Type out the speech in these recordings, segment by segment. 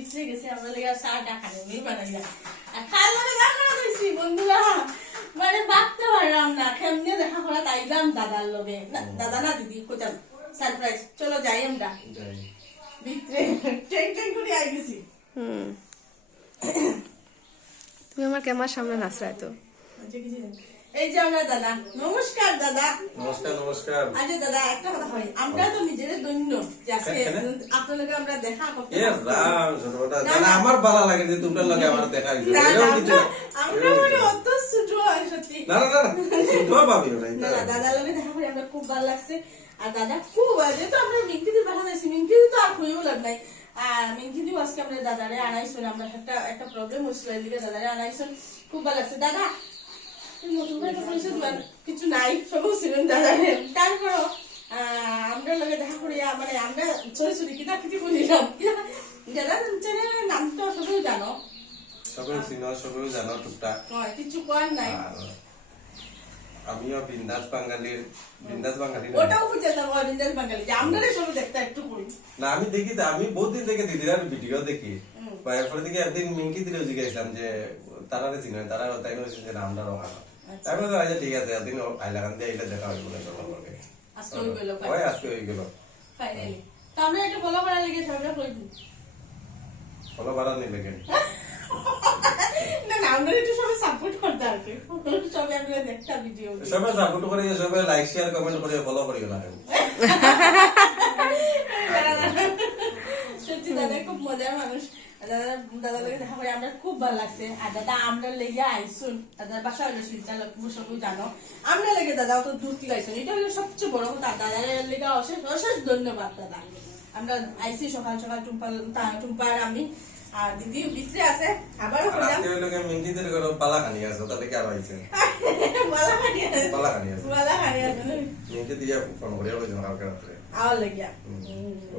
পিছলে গেছি আমরা লেগে চাটা খানি বানাইলাম আর খাল মানে দেখা হয়েছি বন্ধুরা মানে ভাবতে পারলাম না কেমনে দেখা করা তাইলাম দাদার লগে দাদা না দিদি কোথাও সারপ্রাইজ চলো যাই আমরা ভিতরে ট্রেন ট্রেন করে আই গেছি তুমি আমার ক্যামেরার সামনে নাচরাই তো এই যে আমরা দাদা নমস্কার দাদা নমস্কার নমস্কার আচ্ছা দাদা একটা কথা হয় আমরা তো নিজেদের দৈন্য যে আজকে আপনাদের আমরা দেখা করতে এ রাম ছোটটা জানা আমার ভালো লাগে যে তোমরা লাগে আমার দেখা হইছে এরকম কিছু আমরা মানে অত ছোট হয় সত্যি না না না ছোট ভাবিও না না দাদার লগে দেখা করে আমরা খুব ভালো লাগছে আর দাদা খুব যেহেতু আমরা মিঙ্কিদির বাসা যাইছি মিঙ্কিদি তো আর খুঁজেও লাভ নাই আর মিঙ্কিদিও আজকে আমরা দাদারে আনাইছেন আমরা একটা প্রবলেম হয়েছিল এদিকে দাদারে আনাইছেন খুব ভালো লাগছে দাদা নতুন করে পরিচয় দিবার কিছু নাই সবও ছিলেন দাদারে তারপরও আমরা লগে দেখা করিয়া মানে আমরা ছোট ছোট কিতা কিতি বলিলাম দাদা চ্যানেলের নাম তো সবাই জানো সবাই চিনো সবাই জানো টুকটাক কিছু কর নাই আমিও বিন্দাস বাঙালি ওটাও বুঝতাম বিন্দাস বাঙালি যে আমরা সবাই দেখতে একটু করি না আমি দেখি তো আমি বহুত দিন থেকে দিদির ভিডিও দেখি বা এরপরে থেকে একদিন মিঙ্কি দিলেও জিজ্ঞাসলাম যে তারা চিনেন তারা তাই বলেছে যে নামটা রঙানো তারপরে তো আচ্ছা ঠিক আছে একদিন আইলাকান দিয়ে এটা দেখা হইব না সবার লগে আজকে হয়ে গেল ওই আজকে হয়ে গেল ফাইনালি তো আমরা একটা ফলো করার লেগে সবাই কই দিই ফলো বাড়ান নিলে কেন না না আমরা একটু সবাই সাপোর্ট করতে আর কি সবাই আমরা দেখতা ভিডিও সবাই সাপোর্ট করে সবাই লাইক শেয়ার কমেন্ট করে ফলো করিও না সত্যি দাদা খুব মজার মানুষ দাদা লাগে দেখা করে আমরা খুব ভালো লাগছে আর দাদা আমরা লেগে আইসুন দাদার বাসা হলো শিলচা লক্ষ্মীপুর সবই জানো আমরা লেগে দাদা তো দূর থেকে আইসুন এটা হলো সবচেয়ে বড় কথা দাদার লেগে অশেষ অশেষ ধন্যবাদ দাদা আমরা আইসি সকাল সকাল টুম্পা আর আমি আর দিদি বিচরে আছে আবারও কইলাম আজকে হইলো মিঙ্কি দির ঘর পালাখানি আছে তাহলে কি আর আইছে পালাখানি আছে পালাখানি আছে মিঙ্কি দিয়া ফোন করে কইছে কালকে রাতে আওয়ার লাগিয়া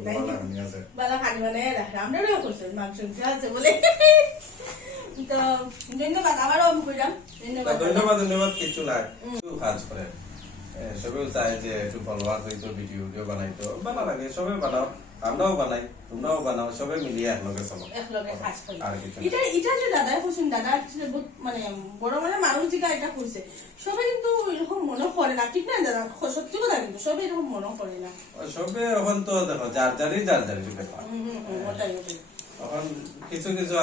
পালাখানি আছে পালাখানি মানে আমরাও করছেন মাংস আছে বলে তো ধন্যবাদ আবারও আমি কইলাম ধন্যবাদ কিছু নাই কিছু কাজ করে সবাই চায় যে একটু ফলোয়ার হইতো ভিডিও বানাইতো ভালো লাগে সবাই বানাও আমরাও বানাই তোমরাও বানাও সবাই মিলিয়ে একলগে চলো একলগে কাজ করি আর কিছু এটা যে দাদা কইছেন দাদা মানে বড় মানে মানুষ যেটা এটা কইছে সবাই কিন্তু এরকম মনে করে না ঠিক না দাদা সত্যি কথা কিন্তু সবাই এরকম মনে করে না সবে এখন তো দেখো যার যারই ব্যাপার ওটাই এখন কিছু কিছু